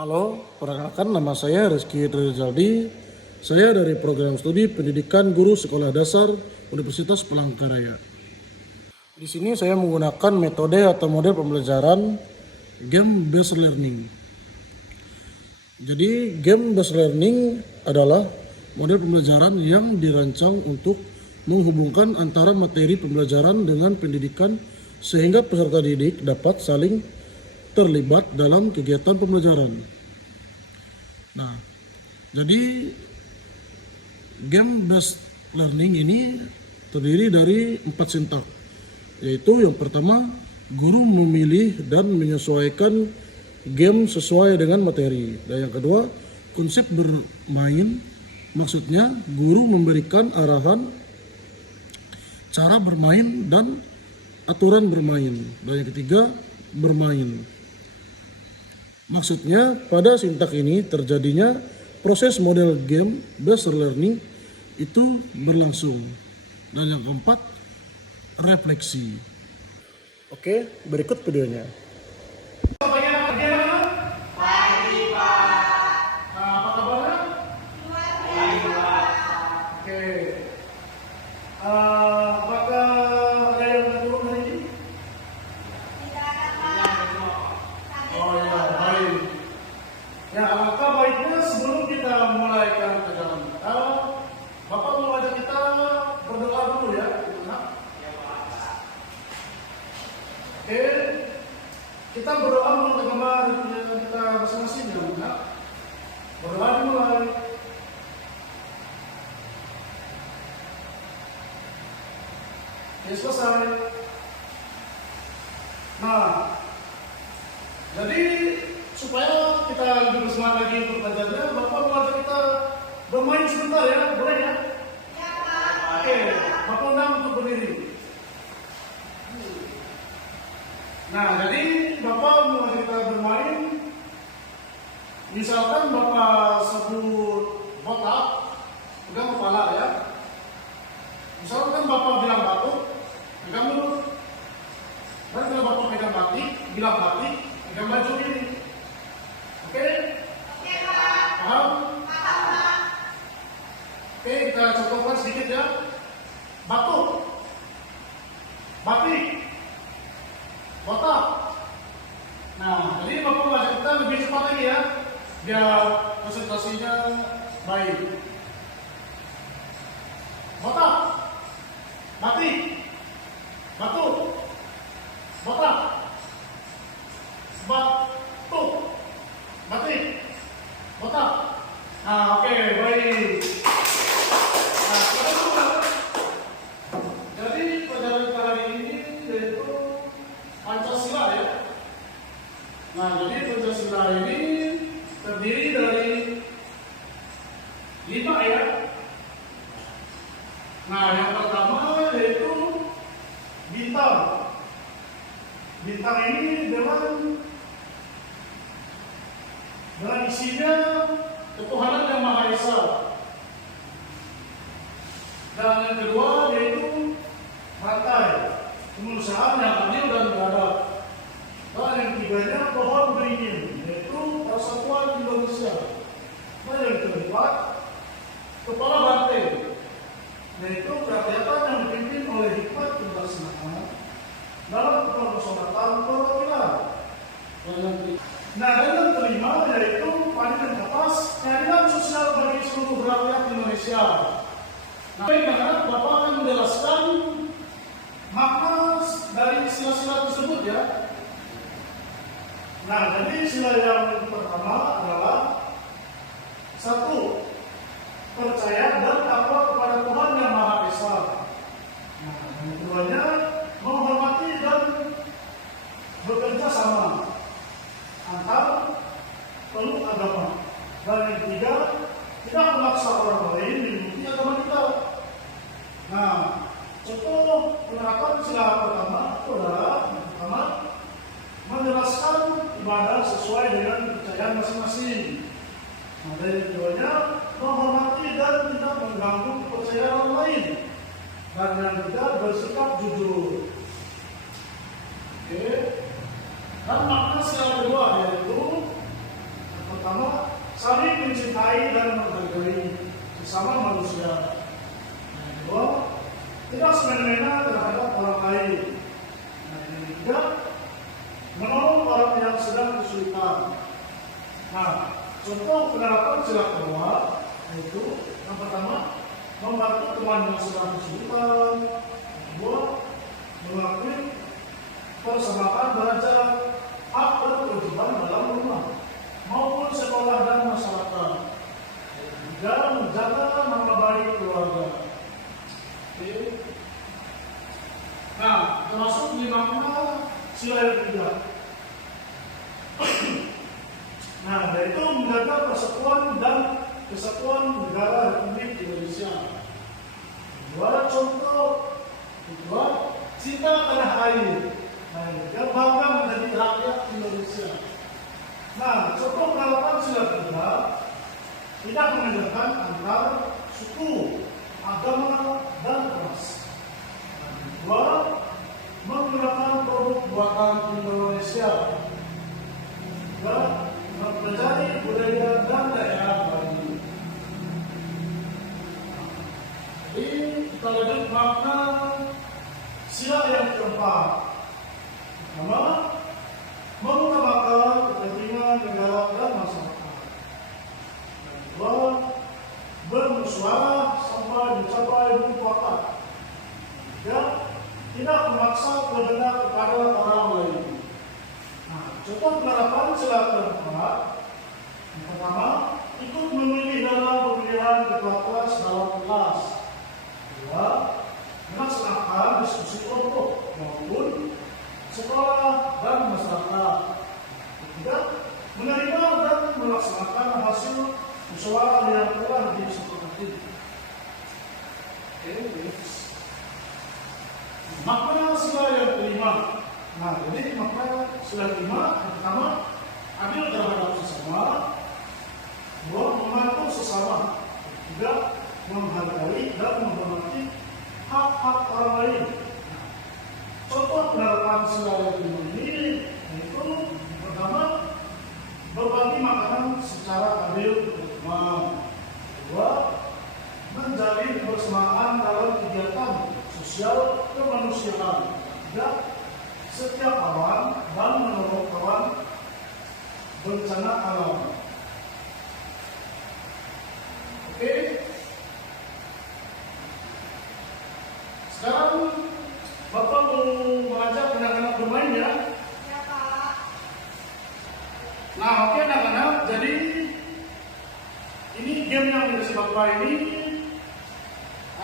Halo, perkenalkan nama saya Rizky Rizaldi. Saya dari program studi Pendidikan Guru Sekolah Dasar Universitas Palangkaraya. Di sini saya menggunakan metode atau model pembelajaran game based learning. Jadi game based learning adalah model pembelajaran yang dirancang untuk menghubungkan antara materi pembelajaran dengan pendidikan sehingga peserta didik dapat saling terlibat dalam kegiatan pembelajaran. Nah, jadi game based learning ini terdiri dari 4 sintak, yaitu yang pertama, guru memilih dan menyesuaikan game sesuai dengan materi. Dan yang kedua, konsep bermain, maksudnya guru memberikan arahan cara bermain dan aturan bermain. Dan yang ketiga, bermain. Maksudnya pada sintak ini terjadinya proses model game based learning itu berlangsung. Dan yang keempat, refleksi. Oke, berikut videonya. Ya, alangkah baiknya sebelum kita mulai ke dalam kita, Bapak mau ajak kita berdoa dulu ya. Oke, kita berdoa menurut agama kita masing-masing ya. Berdoa dimulai. Ya, selesai. Nah, jadi supaya kita lebih bersemangat lagi untuk belajarnya, Bapak mau kita bermain sebentar ya, boleh ya? Ya, Pak. Oke, Bapak undang untuk berdiri. Nah, jadi Bapak mau kita bermain. Misalkan Bapak sebut botak, pegang kepala ya. Misalkan Bapak bilang batuk, pegang mulut. Dan kalau Bapak pegang batik, bilang batik, pegang baju ini. Oke? Oke, Pak. Paham? Paham, Pak. Oke, kita contohkan sedikit ya. Batuk, batik, botak. Nah, jadi Bapak ngajak kita lebih cepat lagi ya, biar konsentrasinya baik. Botak, batik, batuk, botak, batuk, batik, botak. Nah, oke, baik. Nah, kita coba. Jadi pelajaran kita hari ini yaitu Pancasila ya. Nah, jadi Pancasila ini terdiri dari 5 ya. Nah, yang pertama yaitu bintang. Bintang ini dengan isinya ketuhanan yang Maha Esa. Dan yang kedua yaitu rantai, kemanusiaan yang adil dan beradab. Dan yang ketiganya pohon beringin, yaitu persatuan Indonesia. Dan yang keempat, kepala banteng, yaitu kerakyatan yang dipimpin oleh hikmat kebijaksanaan dalam kepersatuan perwakilan. Nah, dan yang kelima yaitu padi dan kapas, keadilan sosial bagi seluruh rakyat Indonesia. Nah, karena Bapak akan menjelaskan makna dari sila-sila tersebut ya. Nah, jadi sila yang pertama adalah 1. Percaya dan takwa kepada Tuhan yang Maha Esa. Nah, yang keduanya menghormati dan bekerja sama antar peluk agama. Dan yang ketiga, tidak memaksa orang lain mengikuti agama kita. Nah, contoh penerapan sila pertama itu adalah yang pertama, menjelaskan ibadah sesuai dengan kepercayaan masing-masing. Nah, dan yang keduanya, menghormati dan tidak mengganggu kepercayaan orang lain. Dan yang ketiga, bersikap jujur. Oke. Dan makna sila kedua yaitu mencintai dan menghargai sesama manusia. Yang kedua, tidak semena-mena terhadap orang lain. Yang ketiga, menolong orang yang sedang kesulitan. Nah, contoh penerapan sila kedua yaitu yang pertama, membantu teman yang sedang kesulitan. Yang kedua, mengakui persamaan belajar, hak dan kewajiban dalam rumah maupun sekolah dan masyarakat. Yang ketiga, menjaga nama baik keluarga. Oke. Nah, termasuk di makna sila yang ketiga. Nah, yaitu menjaga persatuan dan kesatuan negara Republik Indonesia. Dua contoh, kedua, cinta tanah air. Nah, yang bangga menjadi rakyat Indonesia. Nah, contoh penerapan sila ketiga tidak membedakan antar suku, agama, dan ras. Nah, kedua, menggunakan produk buatan Indonesia. Ketiga, mempelajari budaya dan daerah Bali. Jadi kita lanjut makna sila yang keempat. Pertama, mengutamakan kepentingan negara dan masyarakat. Yang kedua, bermusyawarah sampai mencapai mufakat. Ketiga, tidak memaksa kehendak kepada orang lain. Nah, contoh penerapan sila keempat. Yang pertama, ikut memilih dalam pemilihan ketua kelas dalam kelas. Kedua, melaksanakan diskusi kelompok maupun sekolah dan masyarakat. Ketiga, menerima dan melaksanakan hasil musyawarah yang telah disepakati. Makna sila yang kelima. Nah, jadi makna sila kelima yang pertama, adil terhadap sesama. Dua, membantu sesama. Ketiga, menghargai dan menghormati hak-hak orang lain. Nah, contoh penerapan sila yang kelima ini yaitu pertama, berbagi makanan secara adil ke teman. Kedua, menjalin kebersamaan dalam kegiatan sosial kemanusiaan. Ketiga, setiap kawan dan menolong kawan bencana alam. Oke. Sekarang Bapak mau mengajak anak-anak bermain ya? Ya, Pak. Nah, oke anak-anak, jadi ini game yang dikasih Bapak ini,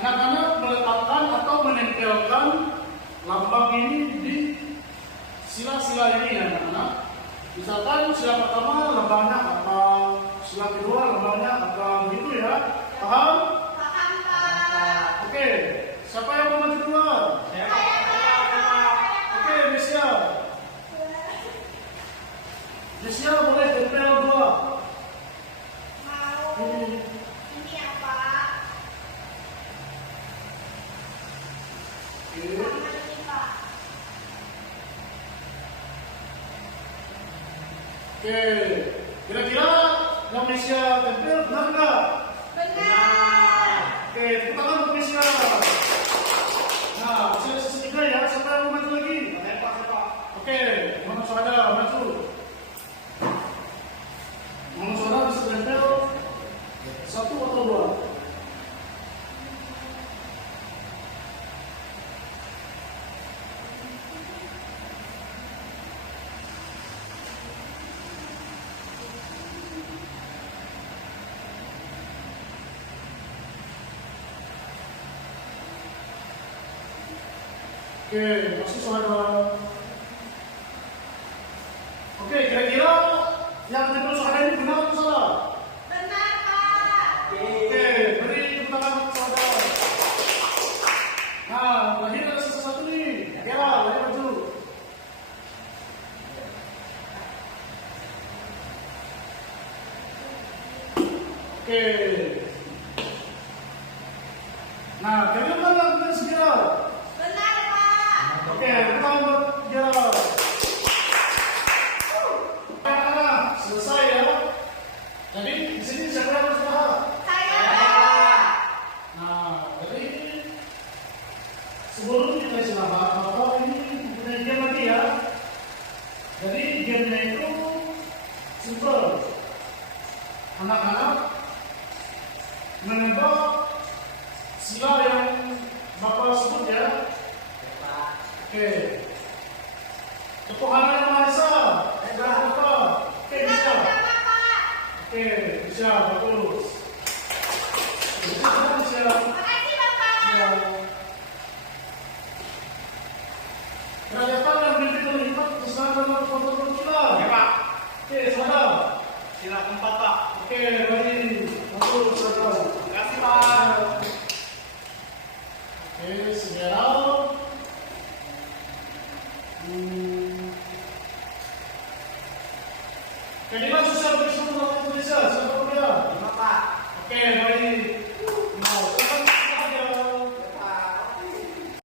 anak-anak meletakkan atau menempelkan lambang ini di sila-sila ini ya anak-anak. Misalkan sila pertama lambangnya apa, sila kedua lambangnya apa, begitu ya. Paham? Paham, Pak. Oke, siapa yang mau maju duluan? Oke, Desya. Desya boleh tempel dua. Mau ini ya, Pak. Oke. Sama ini, Pak. Oke, kira-kira yang Desya tempel benar nggak? Benar. Oke, tepuk tangan untuk Desya. Nah, masih ada sisi tiga ya. Siapa yang mau maju lagi? Oke, Mama Suhada maju. Mama Suhada bisa tempel satu atau dua. Oke, masih Suhada. Oke, kira-kira yang tempel Suhada ini benar atau salah? Benar, Pak. Oke, beri tepuk tangan untuk Suhada. Nah, terakhir ada sisa satu nih. Ya, lari maju. Oke. Nah, kalian mana benar segera? Benar, Pak. Oke, kita buat segera. Nah, selesai ya. Jadi di sini siapa yang harus menembak sila yang Bapak sebut ya. Oke. Ketuhanan Yang Maha Esa. Berapa? Oke, bisa. Oke, bisa, bagus. Bisa. Makasih Bapak. Ya. Kerajaan yang berdiri terlibat kesalahan dalam kontrol sila. Ya Pak, Oke, sadar. sila keempat Pak. Oke, baik. Bagus, sadar. Terima kasih Pak. Oke, segera. Keadilan sosial bagi seluruh rakyat Indonesia.